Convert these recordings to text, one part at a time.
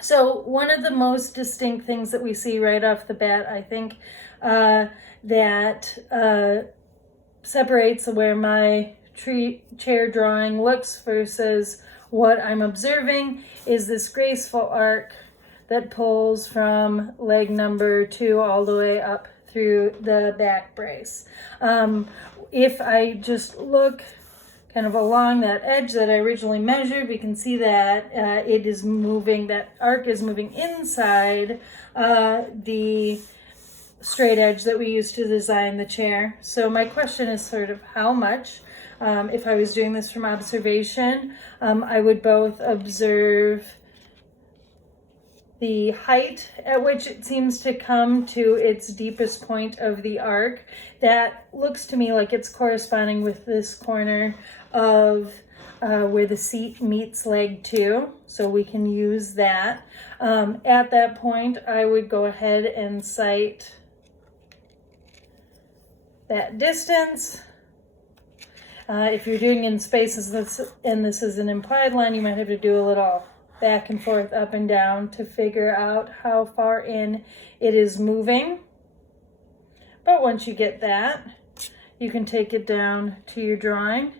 So one of the most distinct things that we see right off the bat, I think, that separates where my chair drawing looks versus what I'm observing is this graceful arc that pulls from leg number 2 all the way up through the back brace. If I just look kind of along that edge that I originally measured, we can see that it is moving, that arc is moving inside the straight edge that we used to design the chair. So my question is sort of how much. If I was doing this from observation, I would both observe the height at which it seems to come to its deepest point of the arc. That looks to me like it's corresponding with this corner of where the seat meets leg 2. So we can use that. At that point, I would go ahead and sight that distance. If you're doing in spaces and this is an implied line, you might have to do a little back and forth, up and down to figure out how far in it is moving. But once you get that, you can take it down to your drawing.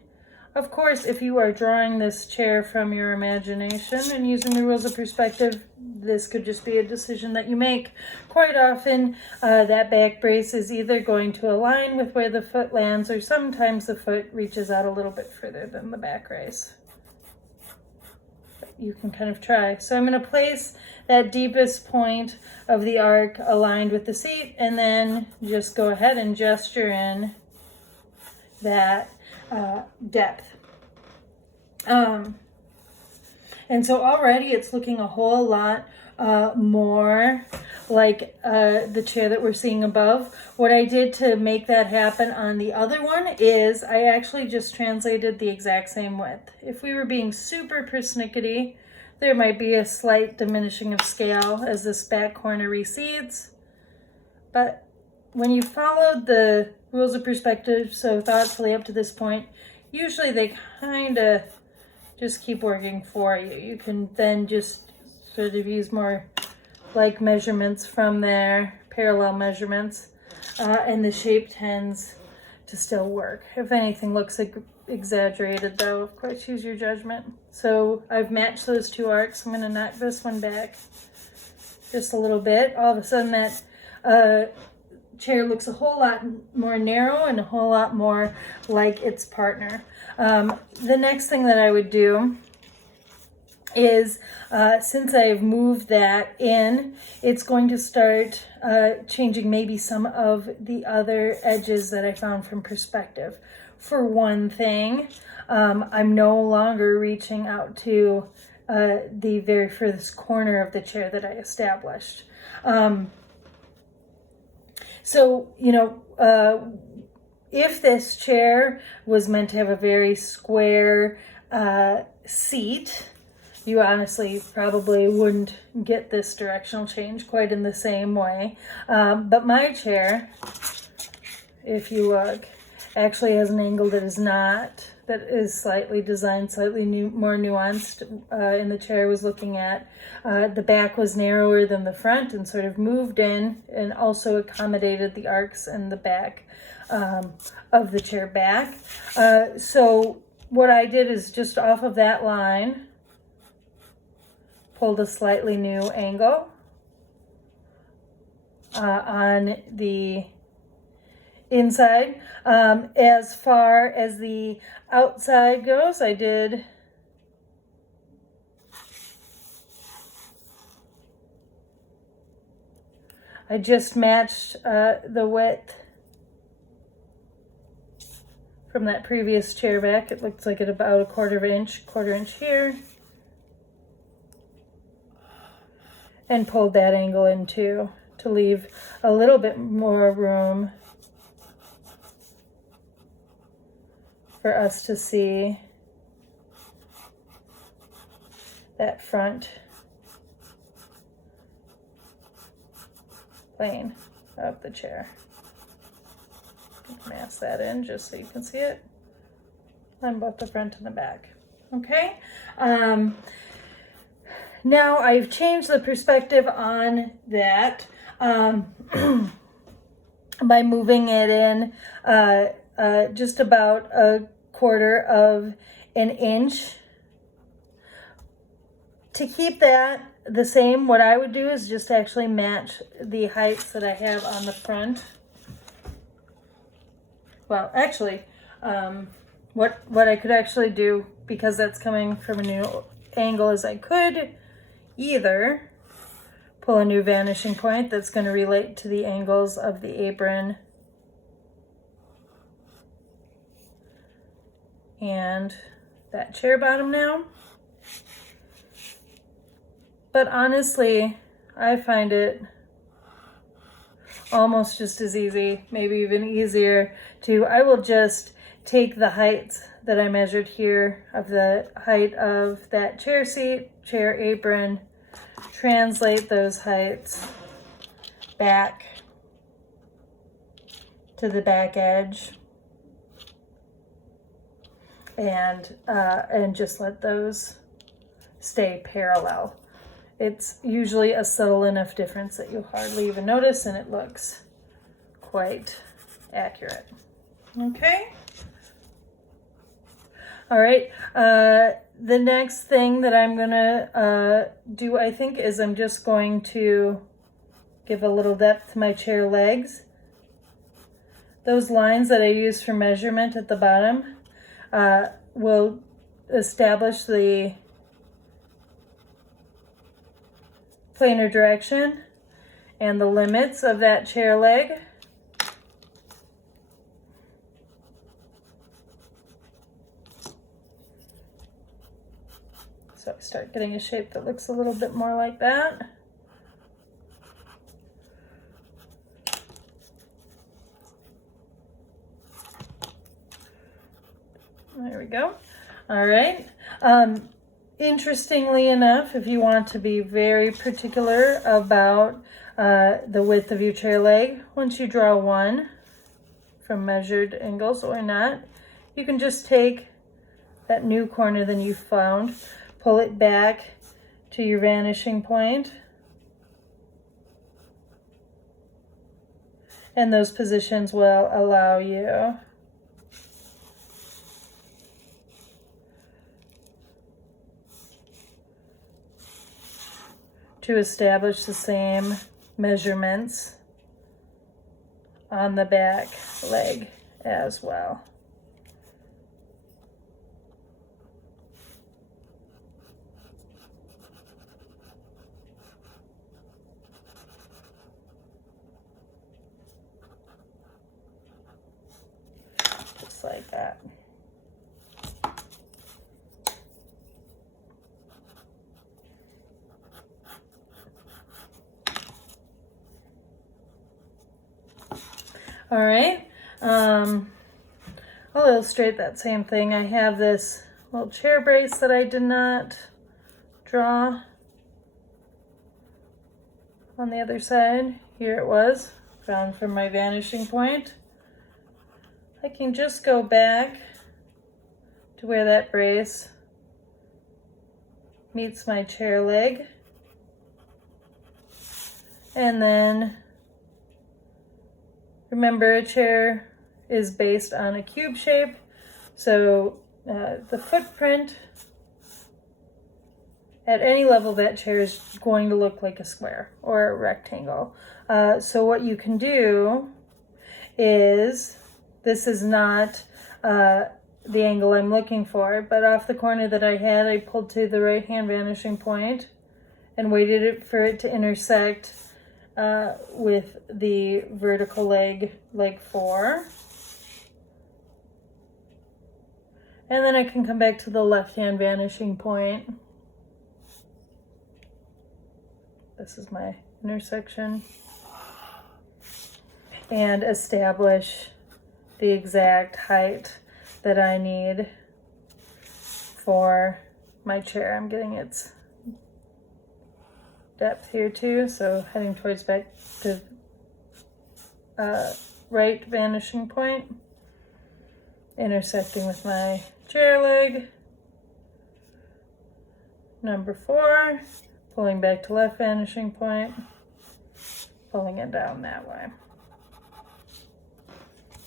Of course, if you are drawing this chair from your imagination and using the rules of perspective, this could just be a decision that you make. Quite often, that back brace is either going to align with where the foot lands, or sometimes the foot reaches out a little bit further than the back brace. You can kind of try. So I'm going to place that deepest point of the arc aligned with the seat, and then just go ahead and gesture in that depth. And so already it's looking a whole lot more like the chair that we're seeing above. What I did to make that happen on the other one is I actually just translated the exact same width. If we were being super persnickety, there might be a slight diminishing of scale as this back corner recedes. But when you followed the rules of perspective so thoughtfully up to this point, usually they kind of just keep working for you. You can then just sort of use more like measurements from there, parallel measurements, and the shape tends to still work. If anything looks exaggerated though, of course, use your judgment. So I've matched those two arcs. I'm going to knock this one back just a little bit. All of a sudden that chair looks a whole lot more narrow and a whole lot more like its partner. The next thing that I would do is, since I've moved that in, it's going to start changing maybe some of the other edges that I found from perspective. For one thing, I'm no longer reaching out to the very furthest corner of the chair that I established. So, you know, if this chair was meant to have a very square seat, you honestly probably wouldn't get this directional change quite in the same way. But my chair, if you look, actually has an angle that is slightly designed, slightly more nuanced. In the chair I was looking at, the back was narrower than the front and sort of moved in and also accommodated the arcs in the back of the chair back. So what I did is just off of that line, pulled a slightly new angle on the inside. As far as the outside goes, I just matched the width from that previous chair back. It looks like it about a quarter inch here. And pulled that angle in too, to leave a little bit more room for us to see that front plane of the chair. Mask that in just so you can see it on both the front and the back. Okay. now I've changed the perspective on that by moving it in just about a quarter of an inch. To keep that the same, what I would do is just actually match the heights that I have on the front. Well, actually, what I could actually do, because that's coming from a new angle, is I could either pull a new vanishing point that's going to relate to the angles of the apron and that chair bottom now. But honestly, I find it almost just as easy, maybe even easier I will just take the heights that I measured here of the height of that chair seat, chair apron, translate those heights back to the back edge, and just let those stay parallel. It's usually a subtle enough difference that you'll hardly even notice, and it looks quite accurate. Okay. All right. The next thing that I'm gonna do, I think, is I'm just going to give a little depth to my chair legs. Those lines that I use for measurement at the bottom will establish the planar direction and the limits of that chair leg. So I start getting a shape that looks a little bit more like that. There we go. All right. Interestingly enough, if you want to be very particular about the width of your chair leg, once you draw one from measured angles or not, you can just take that new corner that you found, pull it back to your vanishing point, and those positions will allow you to establish the same measurements on the back leg as well. Just like that. All right, I'll illustrate that same thing. I have this little chair brace that I did not draw on the other side. Here it was, found from my vanishing point. I can just go back to where that brace meets my chair leg, and then remember, a chair is based on a cube shape, so the footprint at any level of that chair is going to look like a square or a rectangle. So what you can do is, this is not the angle I'm looking for, but off the corner that I had, I pulled to the right hand vanishing point and waited for it to intersect with the vertical leg 4. And then I can come back to the left hand vanishing point. This is my intersection. And establish the exact height that I need for my chair. I'm getting its depth here too, so heading towards back to right vanishing point, intersecting with my chair leg, number 4, Pulling back to left vanishing point, pulling it down that way.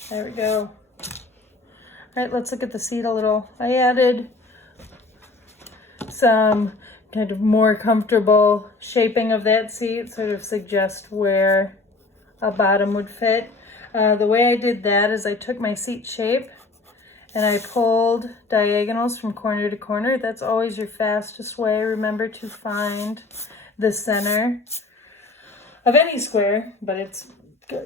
There we go. All right, let's look at the seat a little. I added some kind of more comfortable shaping of that seat, sort of suggest where a bottom would fit. The way I did that is I took my seat shape and I pulled diagonals from corner to corner. That's always your fastest way. Remember to find the center of any square, but it's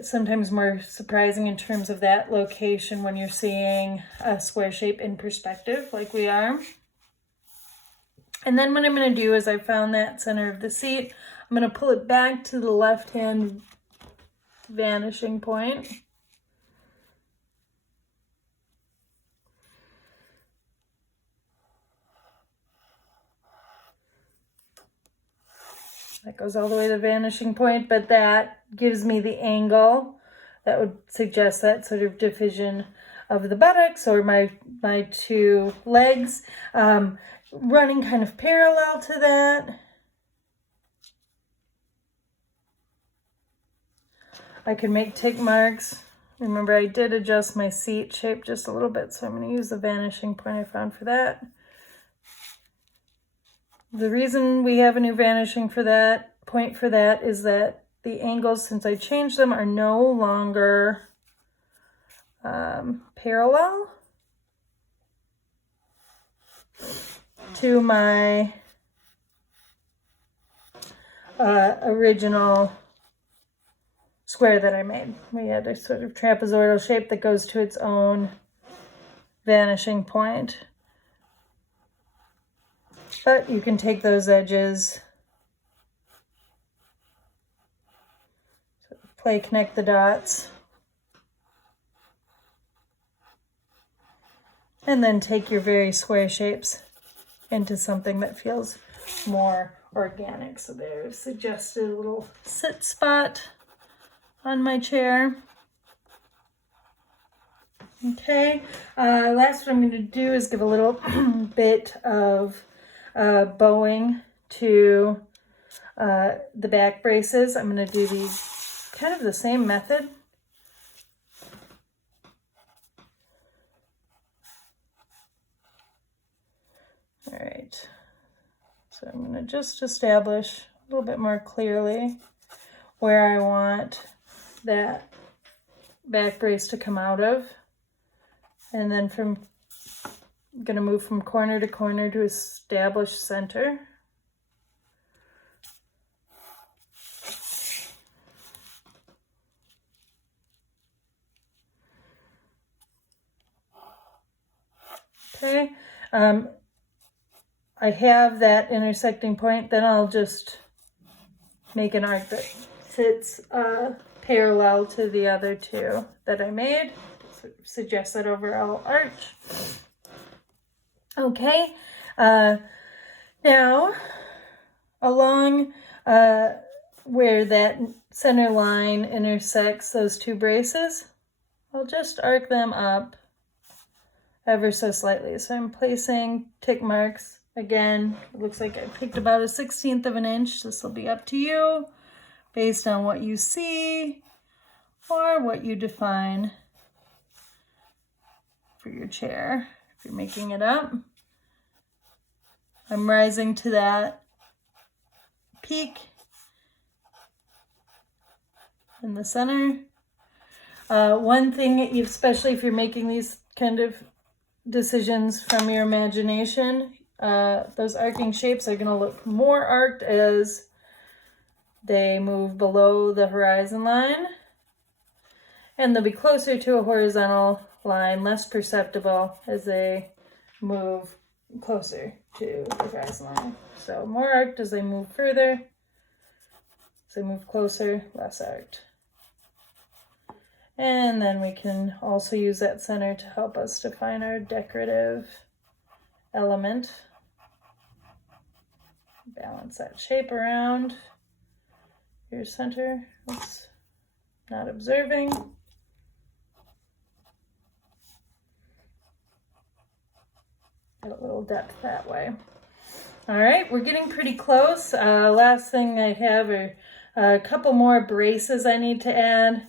sometimes more surprising in terms of that location when you're seeing a square shape in perspective like we are. And then what I'm going to do is I found that center of the seat. I'm going to pull it back to the left-hand vanishing point. That goes all the way to the vanishing point, but that gives me the angle. That would suggest that sort of division of the buttocks or my two legs, running kind of parallel to that. I can make tick marks. Remember, I did adjust my seat shape just a little bit, so I'm going to use the vanishing point I found for that. The reason we have a new vanishing for that point for that is that the angles, since I changed them, are no longer parallel to my original square that I made. We had a sort of trapezoidal shape that goes to its own vanishing point. But you can take those edges, connect the dots, and then take your very square shapes into something that feels more organic. So there's suggested a little sit spot on my chair. Okay, last what I'm going to do is give a little bit of bowing to the back braces. I'm going to do these kind of the same method. All right, so I'm going to just establish a little bit more clearly where I want that back brace to come out of. And then I'm going to move from corner to corner to establish center. Okay, I have that intersecting point, then I'll just make an arc that sits parallel to the other two that I made. Suggest that overall arch. Okay, now along where that center line intersects those two braces, I'll just arc them up ever so slightly. So I'm placing tick marks. Again, it looks like I picked about 1/16 of an inch. This will be up to you based on what you see or what you define for your chair if you're making it up. I'm rising to that peak in the center. One thing, especially if you're making these kind of decisions from your imagination, those arcing shapes are going to look more arced as they move below the horizon line, and they'll be closer to a horizontal line, less perceptible as they move closer to the horizon line. So more arced as they move further, as they move closer, less arced. And then we can also use that center to help us define our decorative element. Balance that shape around your center. Oops, not observing. Get a little depth that way. All right, we're getting pretty close. Last thing I have are a couple more braces I need to add.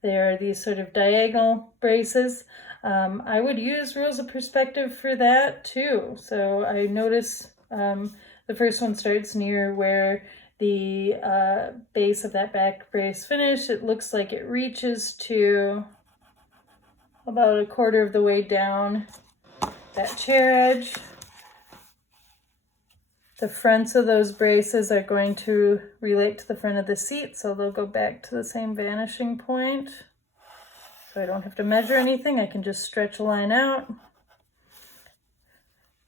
They are these sort of diagonal braces. I would use rules of perspective for that too. So I notice the first one starts near where the base of that back brace finished. It looks like it reaches to about a quarter of the way down that chair edge. The fronts of those braces are going to relate to the front of the seat, so they'll go back to the same vanishing point. So I don't have to measure anything, I can just stretch a line out.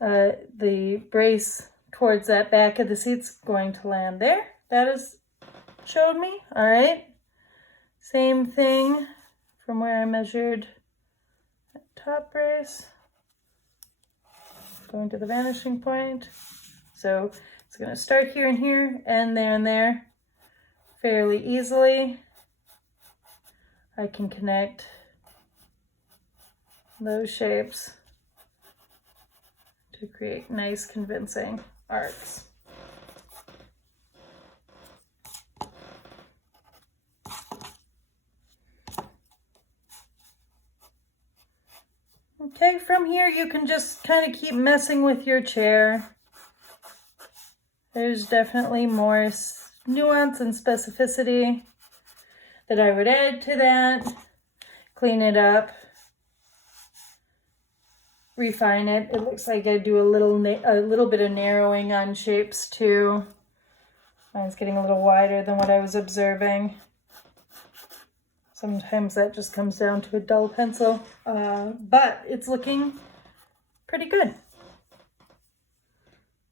The brace towards that back of the seat's going to land there. That is showed me. All right. Same thing from where I measured that top brace. Going to the vanishing point. So it's going to start here and here, and there fairly easily. I can connect those shapes to create nice, convincing arcs. Okay, from here you can just kind of keep messing with your chair. There's definitely more nuance and specificity that I would add to that. Clean it up. Refine it. It looks like I do a little bit of narrowing on shapes too. Mine's getting a little wider than what I was observing. Sometimes that just comes down to a dull pencil, but it's looking pretty good.